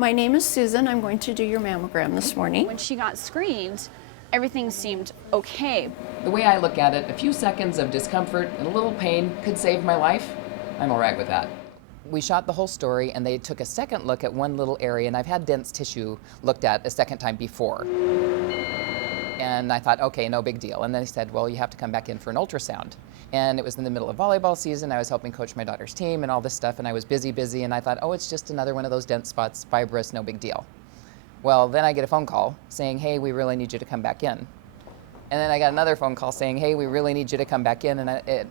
My name is Susan. I'm going to do your mammogram this morning. When she got screened, everything seemed okay. The way I look at it, a few seconds of discomfort and a little pain could save my life. I'm all right with that. We shot the whole story, and they took a second look at one little area, and I've had dense tissue looked at a second time before. And I thought, okay, no big deal. And then they said, well, you have to come back in for an ultrasound. And it was in the middle of volleyball season. I was helping coach my daughter's team and all this stuff, and I was busy, and I thought, oh, it's just another one of those dense spots, fibrous, no big deal. Well, then I get a phone call saying, hey, we really need you to come back in. And then I got another phone call saying, hey, we really need you to come back in,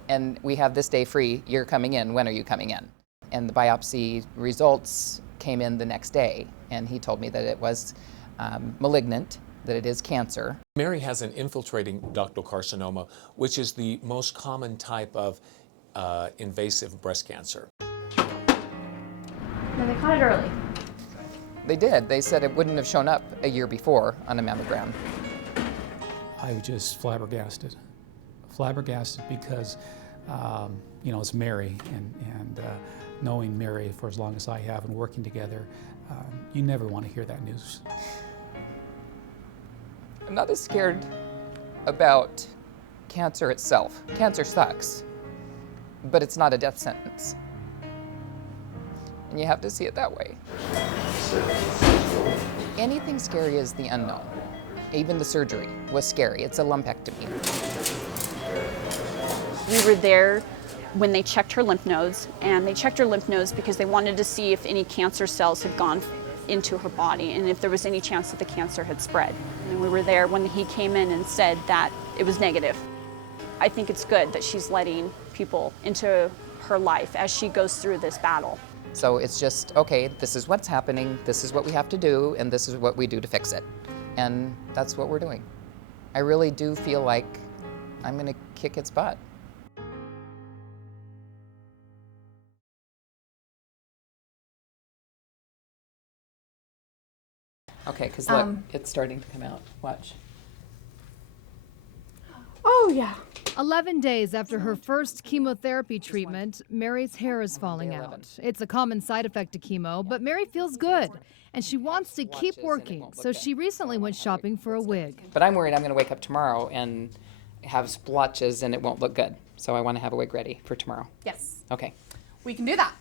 and we have this day free. You're coming in. When are you coming in? And the biopsy results came in the next day, and he told me that it was malignant, that it is cancer. Mary has an infiltrating ductal carcinoma, which is the most common type of invasive breast cancer. And they caught it early. They did. They said it wouldn't have shown up a year before on a mammogram. I was just flabbergasted. Flabbergasted because, it's Mary, and knowing Mary for as long as I have and working together, you never want to hear that news. I'm not as scared about cancer itself. Cancer sucks, but it's not a death sentence. And you have to see it that way. Anything scary is the unknown. Even the surgery was scary. It's a lumpectomy. We were there when they checked her lymph nodes, and they checked her lymph nodes because they wanted to see if any cancer cells had gone into her body and if there was any chance that the cancer had spread. And we were there when he came in and said that it was negative. I think it's good that she's letting people into her life as she goes through this battle. So it's just, okay, this is what's happening, this is what we have to do, and this is what we do to fix it. And that's what we're doing. I really do feel like I'm gonna kick its butt. Okay, because look, it's starting to come out. Watch. Oh, yeah. 11 days after her first chemotherapy treatment, Mary's hair is falling out. It's a common side effect to chemo, but Mary feels good, and she wants to keep working, so she recently went shopping for a wig. But I'm worried I'm going to wake up tomorrow and have splotches and it won't look good. So I want to have a wig ready for tomorrow. Yes. Okay. We can do that.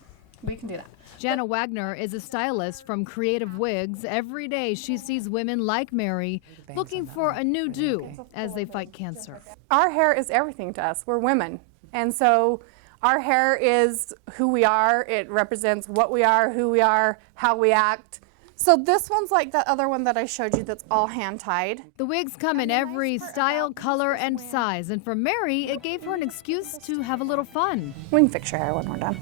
We can do that. Jana Wagner is a stylist from Creative Wigs. Every day she sees women like Mary looking for a new do as they fight cancer. Our hair is everything to us. We're women. And so our hair is who we are. It represents what we are, who we are, how we act. So this one's like that other one that I showed you that's all hand-tied. The wigs come in every style, color, and size. And for Mary, it gave her an excuse to have a little fun. We can fix your hair when we're done.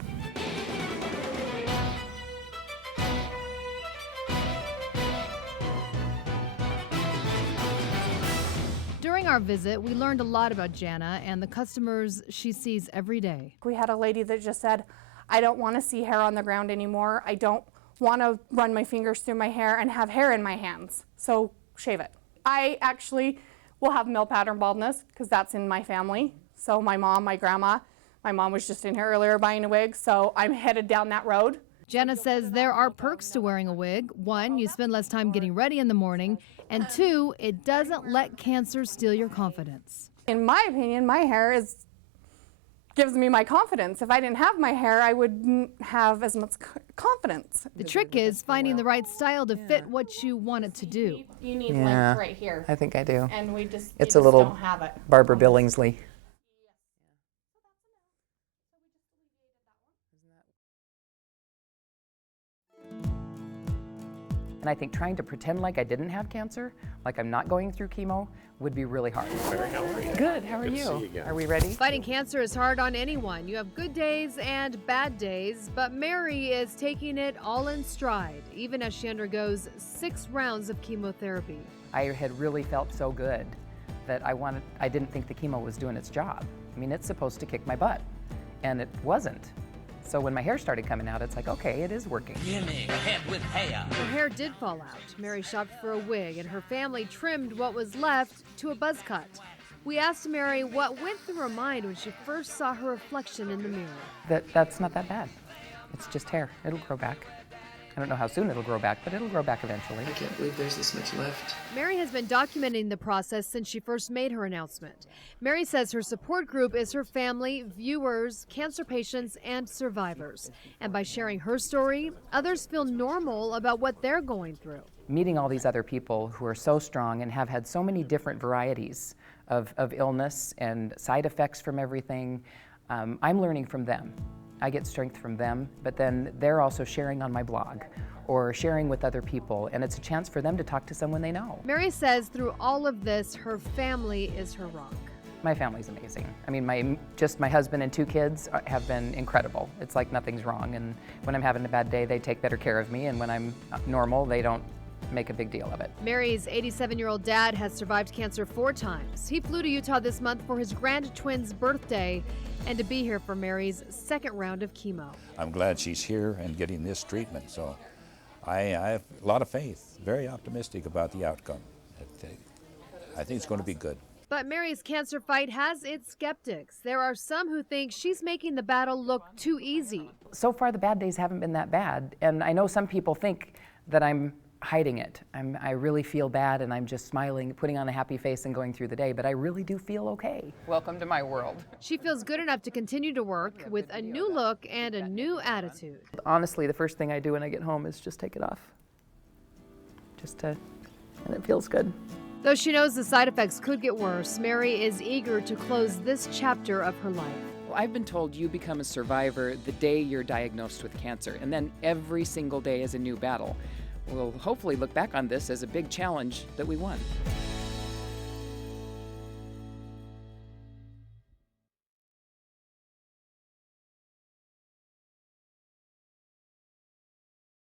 During our visit, we learned a lot about Jana and the customers she sees every day. We had a lady that just said, I don't want to see hair on the ground anymore. I don't want to run my fingers through my hair and have hair in my hands, so shave it. I actually will have male pattern baldness because that's in my family. So my mom, my grandma, my mom was just in here earlier buying a wig, so I'm headed down that road. Jana says there are perks to wearing a wig. 1, you spend less time getting ready in the morning, and 2, it doesn't let cancer steal your confidence. In my opinion, my hair gives me my confidence. If I didn't have my hair, I wouldn't have as much confidence. The trick is finding the right style to fit what you want it to do. You need length right here. I think I do. And we just, It's a little don't have it. Barbara Billingsley. And I think trying to pretend like I didn't have cancer, like I'm not going through chemo, would be really hard. Mary, how are you? Good, how are Good to you? see you again. Are we ready? Fighting cancer is hard on anyone. You have good days and bad days, but Mary is taking it all in stride, even as she undergoes 6 rounds of chemotherapy. I had really felt so good that I didn't think the chemo was doing its job. I mean, it's supposed to kick my butt, and it wasn't. So when my hair started coming out, it's like, okay, it is working. Gimme a head with hair. Her hair did fall out. Mary shopped for a wig, and her family trimmed what was left to a buzz cut. We asked Mary what went through her mind when she first saw her reflection in the mirror. That's not that bad. It's just hair. It'll grow back. I don't know how soon it'll grow back, but it'll grow back eventually. I can't believe there's this much left. Mary has been documenting the process since she first made her announcement. Mary says her support group is her family, viewers, cancer patients, and survivors. And by sharing her story, others feel normal about what they're going through. Meeting all these other people who are so strong and have had so many different varieties of illness and side effects from everything, I'm learning from them. I get strength from them, but then they're also sharing on my blog or sharing with other people, and it's a chance for them to talk to someone they know. Mary says through all of this, her family is her rock. My family's amazing. I mean, my husband and 2 kids have been incredible. It's like nothing's wrong, and when I'm having a bad day, they take better care of me, and when I'm normal, they don't make a big deal of it. Mary's 87-year-old dad has survived cancer 4 times. He flew to Utah this month for his grand twin's birthday and to be here for Mary's 2nd round of chemo. I'm glad she's here and getting this treatment, so I have a lot of faith, very optimistic about the outcome. I think it's going to be good. But Mary's cancer fight has its skeptics. There are some who think she's making the battle look too easy. So far, the bad days haven't been that bad, and I know some people think that I'm hiding it. I really feel bad, and I'm just smiling, putting on a happy face and going through the day, but I really do feel okay. Welcome to my world. She feels good enough to continue to work with a new look and a new attitude. Honestly, the first thing I do when I get home is just take it off. And it feels good. Though she knows the side effects could get worse, Mary is eager to close this chapter of her life. Well, I've been told you become a survivor the day you're diagnosed with cancer, and then every single day is a new battle. We'll hopefully look back on this as a big challenge that we won.